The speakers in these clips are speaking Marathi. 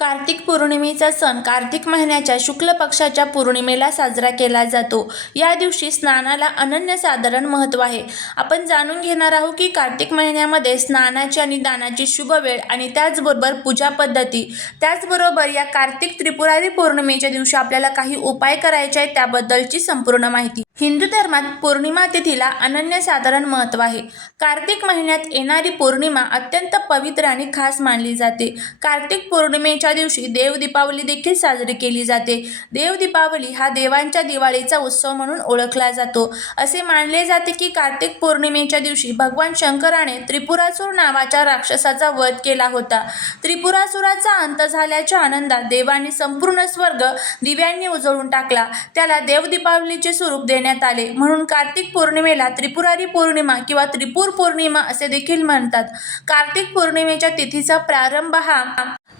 कार्तिक पौर्णिमेचा सण कार्तिक महिन्याच्या शुक्ल पक्षाच्या पौर्णिमेला साजरा केला जातो. या दिवशी स्नानाला अनन्यसाधारण महत्त्व आहे. आपण जाणून घेणार आहोत की कार्तिक महिन्यामध्ये स्नानाची आणि दानाची शुभ वेळ आणि त्याचबरोबर पूजा पद्धती. त्याचबरोबर या कार्तिक त्रिपुरारी पौर्णिमेच्या दिवशी आपल्याला काही उपाय करायचे आहेत त्याबद्दलची संपूर्ण माहिती. हिंदू धर्मात पौर्णिमा तिथीला अनन्यसाधारण महत्त्व आहे. कार्तिक महिन्यात येणारी पौर्णिमा अत्यंत पवित्र आणि खास मानली जाते. कार्तिक पौर्णिमेच्या दिवशी देव दीपावली देखील साजरी केली जाते. देव दीपावली हा देवांच्या दिवाळीचा उत्सव म्हणून ओळखला जातो. असे मानले जाते की कार्तिक पौर्णिमेच्या दिवशी भगवान शंकराने त्रिपुरासूर नावाच्या राक्षसाचा वध केला होता. त्रिपुरासुराचा अंत झाल्याच्या आनंदात देवांनी संपूर्ण स्वर्ग दिव्यांनी उजळून टाकला. त्याला देव दीपावलीचे स्वरूप करण्यात आले. म्हणून कार्तिक पौर्णिमेला त्रिपुरारी पौर्णिमा किंवा त्रिपूर पौर्णिमा असे देखील म्हणतात. कार्तिक पौर्णिमेच्या तिथीचा प्रारंभ हा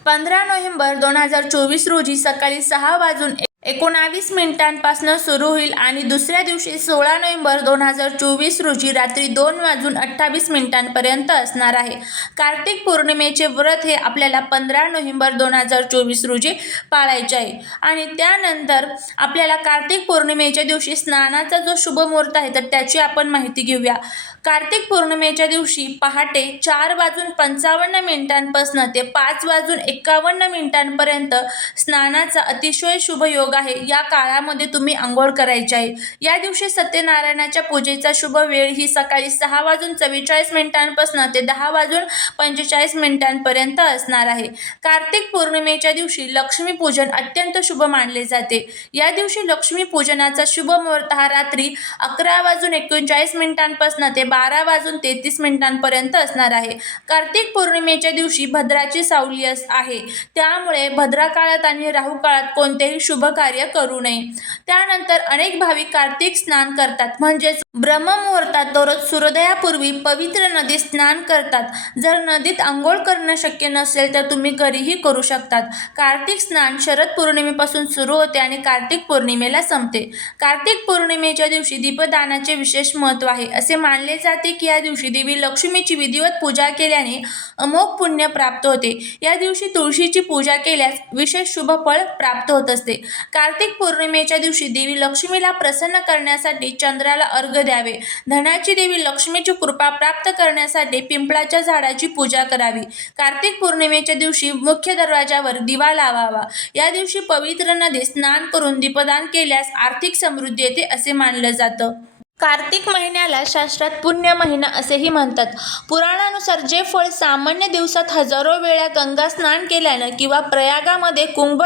पंधरा नोव्हेंबर दोन हजार चोवीस रोजी सकाळी सहा वाजून एकोणावीस मिनिटांपासून सुरू होईल आणि दुसऱ्या दिवशी सोळा नोव्हेंबर दोन हजार चोवीस रोजी रात्री दोन वाजून अठ्ठावीस मिनिटांपर्यंत असणार आहे. कार्तिक पौर्णिमेचे व्रत हे आपल्याला पंधरा नोव्हेंबर दोन हजार चोवीस रोजी पाळायचे आहे. आणि त्यानंतर आपल्याला कार्तिक पौर्णिमेच्या दिवशी स्नानाचा जो शुभ मुहूर्त आहे तर त्याची आपण माहिती घेऊया. कार्तिक पौर्णिमेच्या दिवशी पहाटे चार वाजून पंचावन्न मिनिटांपासून ते पाच वाजून एकावन्न मिनिटांपर्यंत स्नानाचा अतिशय शुभ योग आहे. या काळामध्ये तुम्ही आंघोळ करायची आहे. या दिवशी सत्यनारायणाच्या पूजेचा शुभ वेळ ही सकाळी सहा वाजून चव्वेचाळीस मिनिटांपासून ते दहा वाजून पंचेचाळीस मिनिटांपर्यंत असणार आहे. कार्तिक पौर्णिमेच्या दिवशी लक्ष्मी पूजन अत्यंत शुभ मानले जाते. या दिवशी लक्ष्मी पूजनाचा शुभ मुहूर्त हा रात्री अकरा वाजून एकोणचाळीस मिनिटांपासून ते बारा वाजून तेहतीस मिनिटांपर्यंत असणार आहे. कार्तिक पौर्णिमेच्या दिवशी भद्राची सावली आहे. त्यामुळे भद्रा काळात आणि राहू काळात कोणतेही शुभ कार्य करू नये. त्यानंतर अनेक भाविक कार्तिक स्नान करतात. म्हणजेच ब्रह्ममुहूर्तात दररोज सूर्योदयापूर्वी पवित्र नदीत स्नान करतात. जर नदीत आंघोळ करणं शक्य नसेल तर तुम्ही घरीही करू शकतात. कार्तिक स्नान शरद पौर्णिमेपासून सुरू होते आणि कार्तिक पौर्णिमेला संपते. कार्तिक पौर्णिमेच्या दिवशी दीपदानाचे विशेष महत्त्व आहे. असे मानले जाते की या दिवशी देवी लक्ष्मीची विधिवत पूजा केल्याने अमोघ पुण्य प्राप्त होते. या दिवशी तुळशीची पूजा केल्यास विशेष शुभ फळ प्राप्त होत असते. कार्तिक पौर्णिमेच्या दिवशी देवी लक्ष्मीला प्रसन्न करण्यासाठी चंद्राला अर्घ द्यावे. धनाची देवी लक्ष्मीची कृपा प्राप्त करण्यासाठी पिंपळाच्या झाडाची पूजा करावी. कार्तिक पौर्णिमेच्या दिवशी मुख्य दरवाजावर दिवा लावावा. या दिवशी पवित्र नदीत स्नान करून दीपदान केल्यास आर्थिक समृद्धी येते असे मानलं जातं. कार्तिक महिन्याला शास्त्रात पुण्य महिना असेही म्हणतात. पुराणानुसार जे फळ सामान्य दिवसात हजारो वेळा गंगा स्नान केल्यानं किंवा प्रयागामध्ये कुंभ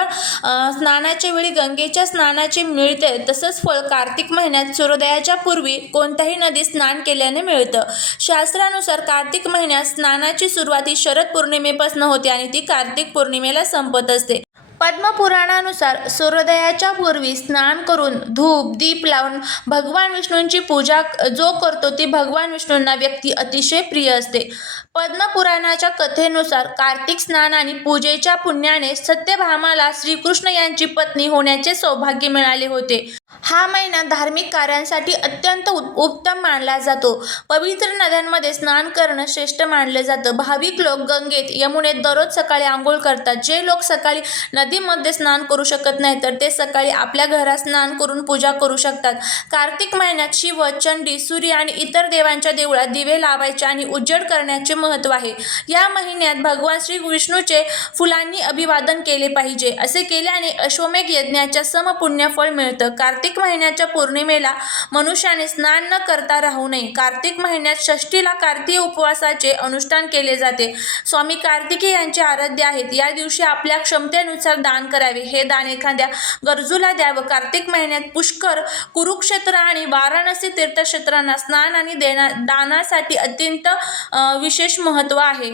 स्नानाच्या वेळी गंगेच्या स्नानाचे मिळते तसंच फळ कार्तिक महिन्यात सूर्योदयाच्या पूर्वी कोणत्याही नदीत स्नान केल्याने मिळतं. शास्त्रानुसार कार्तिक महिन्यात स्नानाची सुरुवात ही शरद पौर्णिमेपासून होते आणि ती कार्तिक पौर्णिमेला संपत असते. पद्मपुराणानुसार सूर्योदयाच्या पूर्वी स्नान करून धूप दीप लावून भगवान विष्णूंची पूजा जो करतो ती भगवान विष्णूंना व्यक्ती अतिशय प्रिय असते. पद्मपुराणाच्या कथेनुसार कार्तिक स्नान आणि पूजेच्या पुण्याने सत्यभामाला श्रीकृष्ण यांची पत्नी होण्याचे सौभाग्य मिळाले होते. हा महिना धार्मिक कार्यांसाठी अत्यंत उत्तम मानला जातो. पवित्र नद्यांमध्ये स्नान करणं श्रेष्ठ मानलं जातं. भाविक लोक गंगेत यमुनेत दररोज सकाळी आंघोळ करतात. जे लोक सकाळी नदीमध्ये स्नान करू शकत नाही तर ते सकाळी आपल्या घरात स्नान करून पूजा करू शकतात. कार्तिक महिन्यात शिव चंडी सूर्य आणि इतर देवांच्या देवळात दिवे लावायचे आणि उज्जड करण्याचे महत्त्व आहे. या महिन्यात भगवान श्री विष्णूचे फुलांनी अभिवादन केले पाहिजे. असे केल्याने अश्वमेघ यज्ञाच्या समपुण्य फळ मिळतं. कार्तिक कार्तिक महिन्याच्या पौर्णिमेला मनुष्याने स्नान न करता राहू नये. कार्तिक महिन्यात षष्टीला कार्तिक उपवासाचे अनुष्ठान केले जाते. स्वामी कार्तिकी यांचे आराध्य आहेत. या दिवशी आपल्या क्षमतेनुसार दान करावे. हे दान एखाद्या गरजूला द्यावं. कार्तिक महिन्यात पुष्कर कुरुक्षेत्र आणि वाराणसी तीर्थक्षेत्रांना स्नान आणि देना दानासाठी अत्यंत विशेष महत्त्व आहे.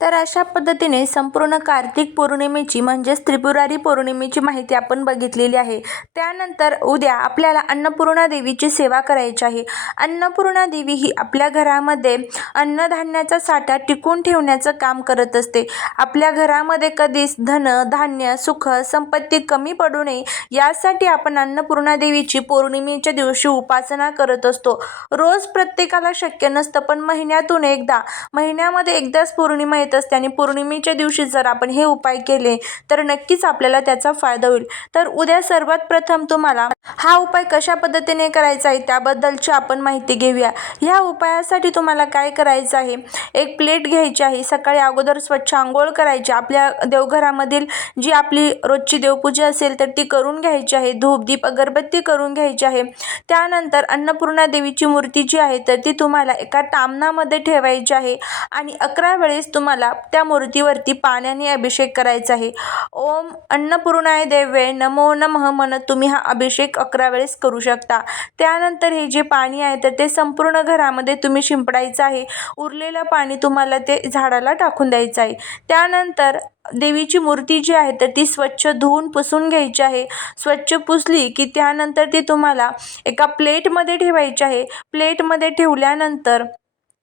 तर अशा पद्धतीने संपूर्ण कार्तिक पौर्णिमेची म्हणजेच त्रिपुरारी पौर्णिमेची माहिती आपण बघितलेली आहे. त्यानंतर उद्या आपल्याला अन्नपूर्णा देवीची सेवा करायची आहे. अन्नपूर्णा देवी ही आपल्या घरामध्ये अन्नधान्याचा साठा टिकून ठेवण्याचं काम करत असते. आपल्या घरामध्ये कधीच धन धान्य सुख संपत्ती कमी पडू नये यासाठी आपण अन्नपूर्णा देवीची पौर्णिमेच्या दिवशी उपासना करत असतो. रोज प्रत्येकाला शक्य नसतं पण महिन्यातून एकदा महिन्यामध्ये एकदाच पौर्णिमा येत असते आणि पौर्णिमेच्या दिवशी जर आपण हे उपाय केले तर नक्कीच आपल्याला त्याचा फायदा होईल. तर उद्या सर्वात प्रथम तुम्हाला हा उपाय कशा पद्धतीने करायचा आहे त्याबद्दलची आपण माहिती घेऊया. ह्या उपायासाठी तुम्हाला काय करायचं आहे? एक प्लेट घ्यायची आहे. सकाळी अगोदर स्वच्छ आंघोळ करायची. आपल्या देवघरामधील जी आपली रोजची देवपूजा असेल तर ती करून घ्यायची आहे. धूप दीप अगरबत्ती करून घ्यायची आहे. त्यानंतर अन्नपूर्णा देवीची मूर्ती जी आहे तर ती तुम्हाला एका तामणामध्ये ठेवायची आहे. आणि अकरा वेळेस तुम्हाला मला त्या मूर्तीवरती पाण्याने अभिषेक करायचा आहे. ओम अन्नपूर्णाय देवे नमो नमः म्हणत तुम्ही हा अभिषेक अकरा वेळेस करू शकता. त्यानंतर हे जे पाणी आहे तर ते संपूर्ण घरामध्ये तुम्ही शिंपडायचं आहे. उरलेलं पाणी तुम्हाला ते झाडाला टाकून द्यायचं आहे. त्यानंतर देवीची मूर्ती जी आहे तर ती स्वच्छ धुवून पुसून घ्यायची आहे. स्वच्छ पुसली की त्यानंतर ती तुम्हाला एका प्लेटमध्ये ठेवायची आहे. प्लेटमध्ये ठेवल्यानंतर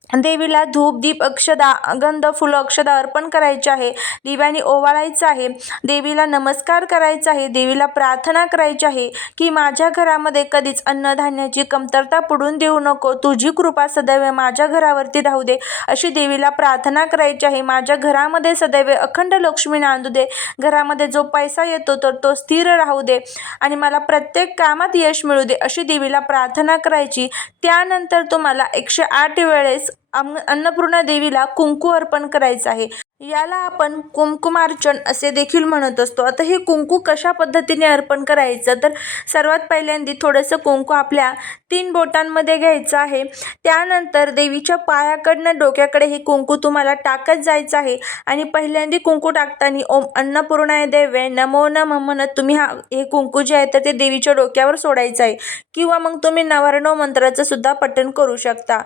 देवीला धूप दीप अक्षदा गंध फुलं अक्षदा अर्पण करायचे आहे. दिव्याने ओवाळायचं आहे. देवीला नमस्कार करायचा आहे. देवीला प्रार्थना करायची आहे की माझ्या घरामध्ये कधीच अन्नधान्याची कमतरता पडून देऊ नको. तुझी कृपा सदैव माझ्या घरावरती राहू दे. अशी देवीला प्रार्थना करायची आहे. माझ्या घरामध्ये सदैव अखंड लक्ष्मी नांदू दे. घरामध्ये जो पैसा येतो तर तो स्थिर राहू दे आणि मला प्रत्येक कामात यश मिळू दे. अशी देवीला प्रार्थना करायची. त्यानंतर तुम्हाला एकशे आठ वेळेस अन्न अन्नपूर्णा देवीला कुंकू अर्पण करायचं आहे. याला आपण कुंकुमार्चन असे देखील म्हणत असतो. आता हे कुंकू कशा पद्धतीने अर्पण करायचं? तर सर्वात पहिल्यांदा थोडंसं कुंकू आपल्या तीन बोटांमध्ये घ्यायचं आहे. त्यानंतर देवीच्या पायाकडनं डोक्याकडे हे कुंकू तुम्हाला टाकत जायचं आहे. आणि पहिल्यांदा कुंकू टाकताना ओम अन्नपूर्णाय देवे नमो नम म्हणत तुम्ही हा हे कुंकू जे आहे तर ते देवीच्या डोक्यावर सोडायचं आहे. किंवा मग तुम्ही नवरणव मंत्राचं सुद्धा पठण करू शकता.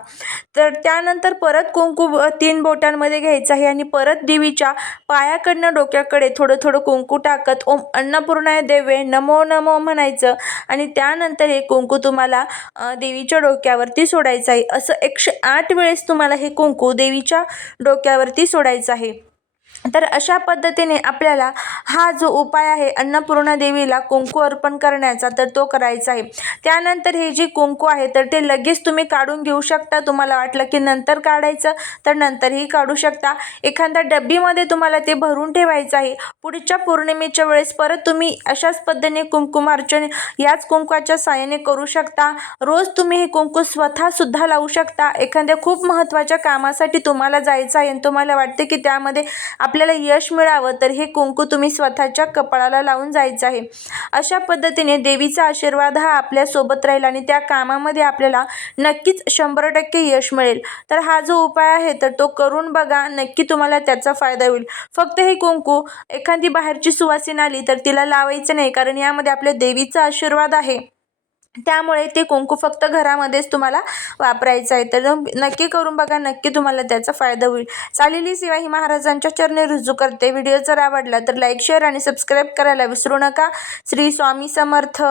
तर त्यानंतर परत कुंकू तीन बोटांमध्ये घ्यायचं आहे. आणि परत देवीच्या पायाकडनं डोक्याकडे थोडं थोडं कुंकू टाकत ओम अन्नपूर्णाय देवे नमो नमो म्हणायचं. आणि त्यानंतर हे कुंकू तुम्हाला देवीच्या डोक्यावरती सोडायचं आहे. असं एकशे आठ वेळेस तुम्हाला हे कुंकू देवीच्या डोक्यावरती सोडायचं आहे. तर अशा पद्धतीने आपल्याला हा जो उपाय आहे अन्नपूर्णा देवीला कुंकू अर्पण करण्याचा तर तो करायचा आहे. त्यानंतर हे जी कुंकू आहे तर ते लगेच तुम्ही काढून घेऊ शकता. तुम्हाला वाटलं की नंतर काढायचं तर नंतरही काढू शकता. एखाद्या डब्बीमध्ये तुम्हाला ते भरून ठेवायचं आहे. पुढच्या पौर्णिमेच्या वेळेस परत तुम्ही अशाच पद्धतीने कुंकुमार्चन याच कुंकवाच्या साहाय्याने करू शकता. रोज तुम्ही हे कुंकू स्वतःसुद्धा लावू शकता. एखाद्या खूप महत्त्वाच्या कामासाठी तुम्हाला जायचं आहे आणि तुम्हाला वाटते की त्यामध्ये आपल्याला यश मिळावं तर हे कुंकू तुम्ही स्वतःच्या कपाळाला लावून जायचं आहे. अशा पद्धतीने देवीचा आशीर्वाद हा आपल्यासोबत राहील आणि त्या कामामध्ये आपल्याला नक्कीच शंभर टक्के यश मिळेल. तर हा जो उपाय आहे तर तो करून बघा नक्की तुम्हाला त्याचा फायदा होईल. फक्त हे कुंकू एखादी बाहेरची सुवासीन आली तर तिला लावायचं नाही कारण यामध्ये आपल्या देवीचा आशीर्वाद आहे. त्यामुळे ते कुंकू फक्त घरामध्येच तुम्हाला वापरायचं आहे. तर नक्की करून बघा नक्की तुम्हाला त्याचा फायदा होईल. चालेली सेवा ही महाराजांच्या चरणी रुजू करते. व्हिडिओ जर आवडला तर लाईक शेअर आणि सबस्क्राईब करायला विसरू नका. श्री स्वामी समर्थ.